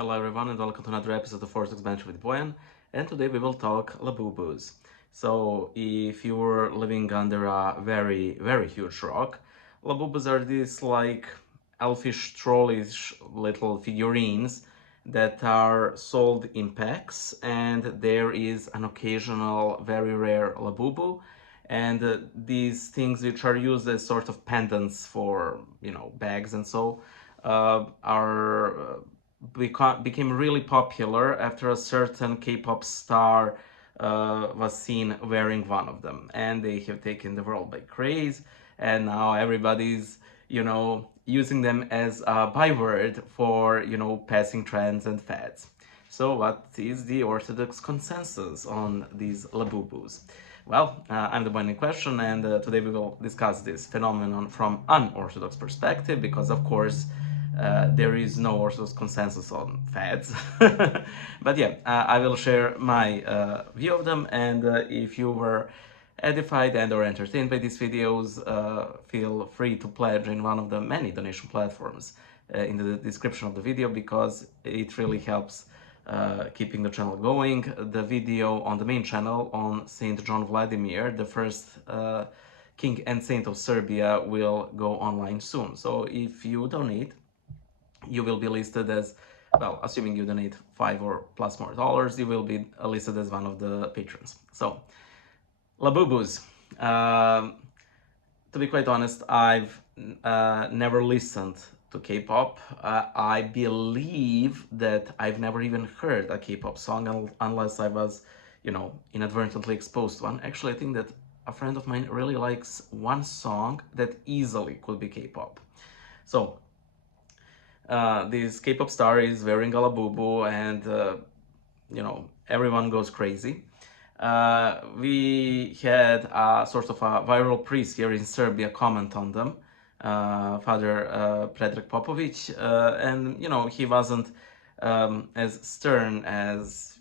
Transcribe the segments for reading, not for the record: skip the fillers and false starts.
Hello everyone and welcome to another episode of Force Expansion with Boyan, and today we will talk Labubus. So if you're living under a very huge rock, Labubus are these like elfish trollish little figurines that are sold in packs, and there is an occasional very rare Labubu, and these things which are used as sort of pendants for bags and so are became really popular after a certain K-pop star was seen wearing one of them, and they have taken the world by craze, and now everybody's using them as a byword for passing trends and fads. So what is the orthodox consensus on these Labubus? Well, I'm the one in question, and today we will discuss this phenomenon from unorthodox perspective, because of course there is no orthodox consensus on fads. But yeah, I will share my view of them, and if you were edified and or entertained by these videos, feel free to pledge in one of the many donation platforms in the description of the video, because it really helps keeping the channel going. The video on the main channel on Saint John Vladimir, the first king and saint of Serbia, will go online soon. So if you donate, you will be listed as, well, assuming you donate $5 or plus more dollars, you will be listed as one of the patrons. So, Labubus. To be quite honest, I've never listened to K-pop. I believe that I've never even heard a K-pop song unless I was, inadvertently exposed to one. Actually, I think that a friend of mine really likes one song that easily could be K-pop. So, this K-pop star is wearing a Labubu, and everyone goes crazy. We had a sort of a viral priest here in Serbia comment on them, Father Predrag Popovic, and he wasn't as stern as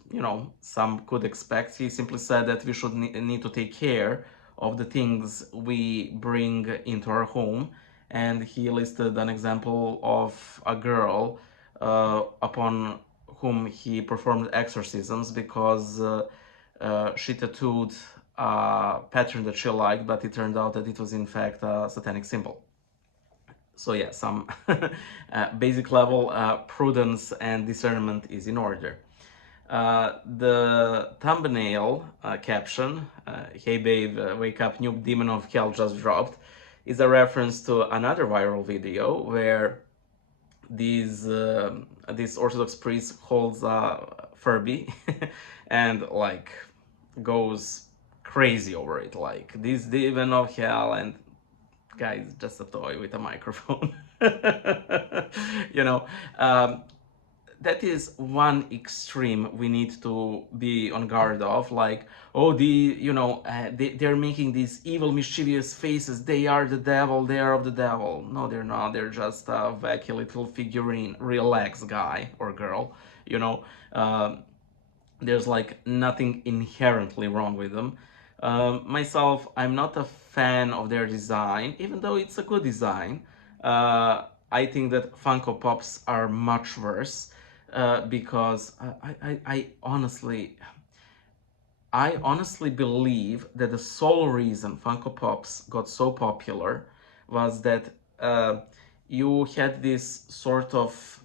some could expect. He simply said that we should need to take care of the things we bring into our home, and he listed an example of a girl upon whom he performed exorcisms because she tattooed a pattern that she liked, but it turned out that it was in fact a satanic symbol. So yeah, some basic level prudence and discernment is in order. The thumbnail caption, "Hey babe, wake up, new demon of hell just dropped," is a reference to another viral video where this Orthodox priest holds a Furby and like goes crazy over it, like this demon of hell, and guys, just a toy with a microphone. you know that is one extreme we need to be on guard of, like, oh, they're making these evil mischievous faces, they are the devil, they are of the devil. No, they're not, they're just a wacky little figurine. Relax, guy or girl. you know um, there's like nothing inherently wrong with them. Myself, I'm not a fan of their design, even though it's a good design. I think that Funko Pops are much worse, because I honestly believe that the sole reason Funko Pops got so popular was that uh, you had this sort of,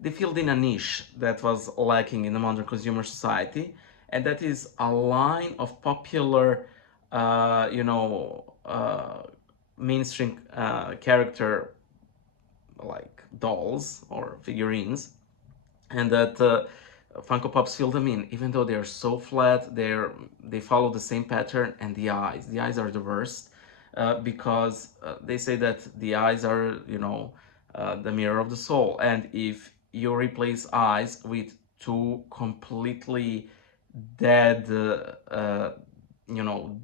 they filled in a niche that was lacking in the modern consumer society, and that is a line of popular, mainstream character like dolls or figurines, and that Funko Pops fill them in, even though they're so flat. They follow the same pattern, and the eyes are the worst, because they say that the eyes are, the mirror of the soul, and if you replace eyes with two completely dead,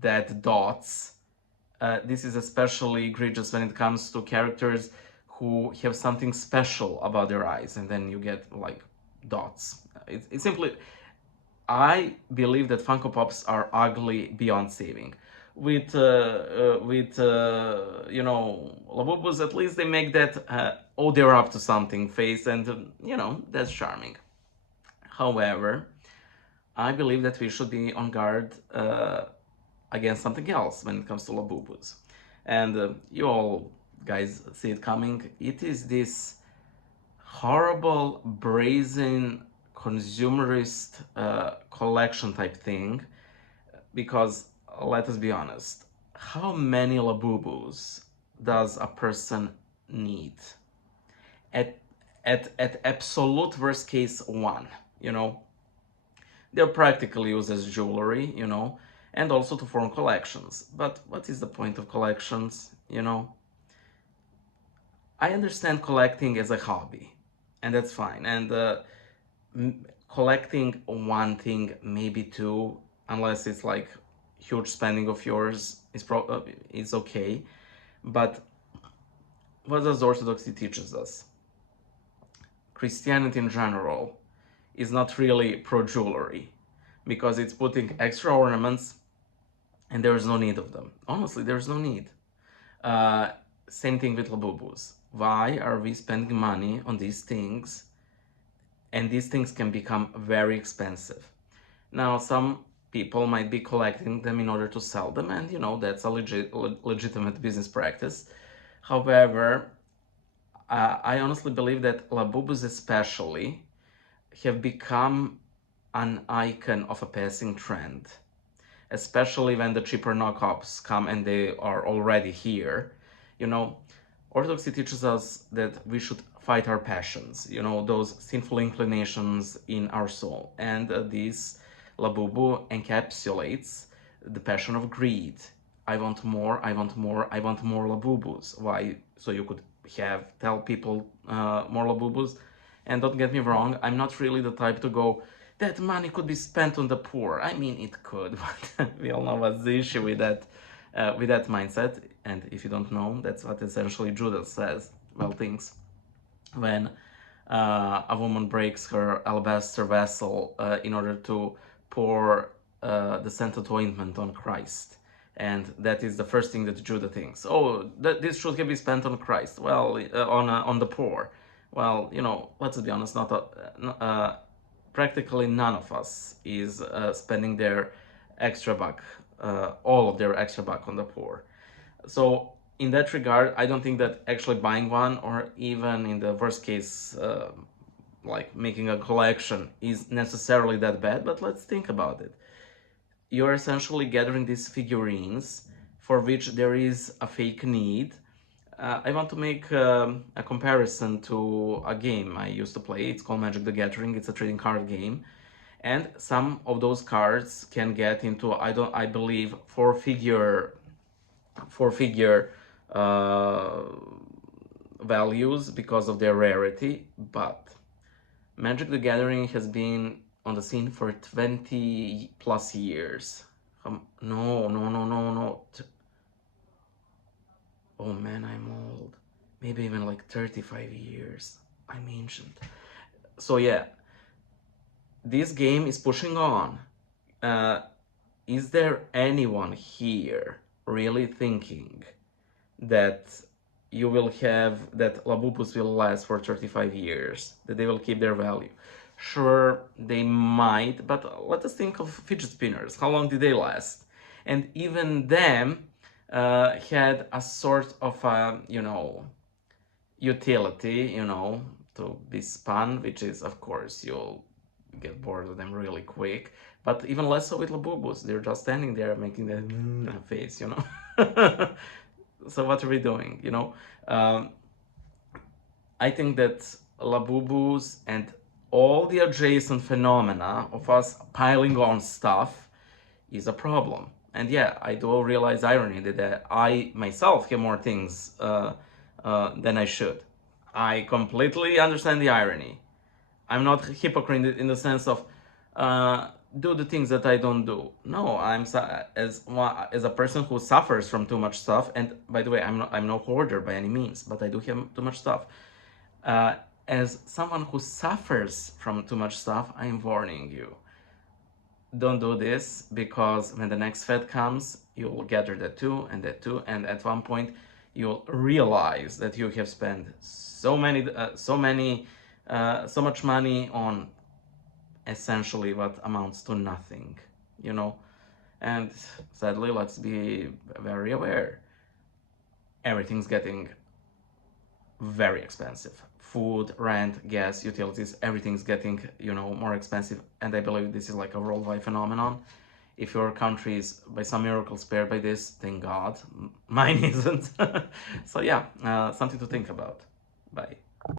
dead dots, this is especially egregious when it comes to characters who have something special about their eyes, and then you get like dots. It's simply, I believe that Funko Pops are ugly beyond saving. you know, Labubus, at least they make that oh, they're up to something face, and you know, that's charming. However, I believe that we should be on guard against something else when it comes to Labubus. And you all guys see it coming. It is this horrible, brazen, consumerist collection type thing. Because let us be honest, how many Labubus does a person need? At at absolute worst case, one. You know, they're practically used as jewelry, you know, and also to form collections. But what is the point of collections, you know? I understand collecting as a hobby, and that's fine. And collecting one thing, maybe two, unless it's like huge spending of yours, is okay. But what does Orthodoxy teaches us? Christianity in general is not really pro jewelry because it's putting extra ornaments and there is no need of them. Honestly, there's no need. Uh, Same thing with Labubus. Why are we spending money on these things? And these things can become very expensive. Now, some people might be collecting them in order to sell them, and you know, that's a legitimate business practice. However, I honestly believe that Labubus especially have become an icon of a passing trend, especially when the cheaper knockoffs come and they are already here. You know, Orthodoxy teaches us that we should fight our passions, you know, those sinful inclinations in our soul. And this Labubu encapsulates the passion of greed. I want more, I want more, I want more Labubus. Why? So you could tell people more Labubus. And don't get me wrong, I'm not really the type to go, that money could be spent on the poor. I mean, it could, but we all know what's the issue with that mindset. And if you don't know, that's what essentially Judas says, well, thinks when a woman breaks her alabaster vessel in order to pour the scented ointment on Christ. And that is the first thing that Judah thinks. Oh, this should be spent on Christ. Well, on the poor. Well, you know, let's be honest. Practically none of us is spending their extra buck, all of their extra buck on the poor. So in that regard, I don't think that actually buying one, or even in the worst case, like making a collection, is necessarily that bad. But let's think about it. You're essentially gathering these figurines for which there is a fake need. I want to make a comparison to a game I used to play. It's called Magic the Gathering. It's a trading card game, and some of those cards can get into I believe four figure values because of their rarity. But Magic the Gathering has been on the scene for 20 plus years. No, no, no, no, no. Oh man, I'm old. Maybe even like 35 years. I'm ancient. So yeah, this game is pushing on. Is there anyone here really thinking that you will have that Labubus will last for 35 years, that they will keep their value? Sure, they might, but let us think of fidget spinners. How long did they last? And even them had a sort of a, you know, utility, you know, to be spun, which is, of course, you'll get bored of them really quick. But even less so with Labubus. They're just standing there making that face, you know. So what are we doing, you know? I think that Labubus and all the adjacent phenomena of us piling on stuff is a problem. And yeah, I do realize irony that I myself have more things than I should. I completely understand the irony. I'm not a hypocrite in the sense of do the things that I don't do. No, as a person who suffers from too much stuff. And by the way, I'm no hoarder by any means, but I do have too much stuff. As someone who suffers from too much stuff, I am warning you. Don't do this, because when the next Fed comes, you'll gather that too, and at one point you'll realize that you have spent so much money on essentially what amounts to nothing, you know. And sadly, let's be very aware, everything's getting very expensive. Food, rent, gas, utilities, everything's getting, more expensive. And I believe this is like a worldwide phenomenon. If your country is by some miracle spared by this, thank God. Mine isn't. So yeah, something to think about. Bye.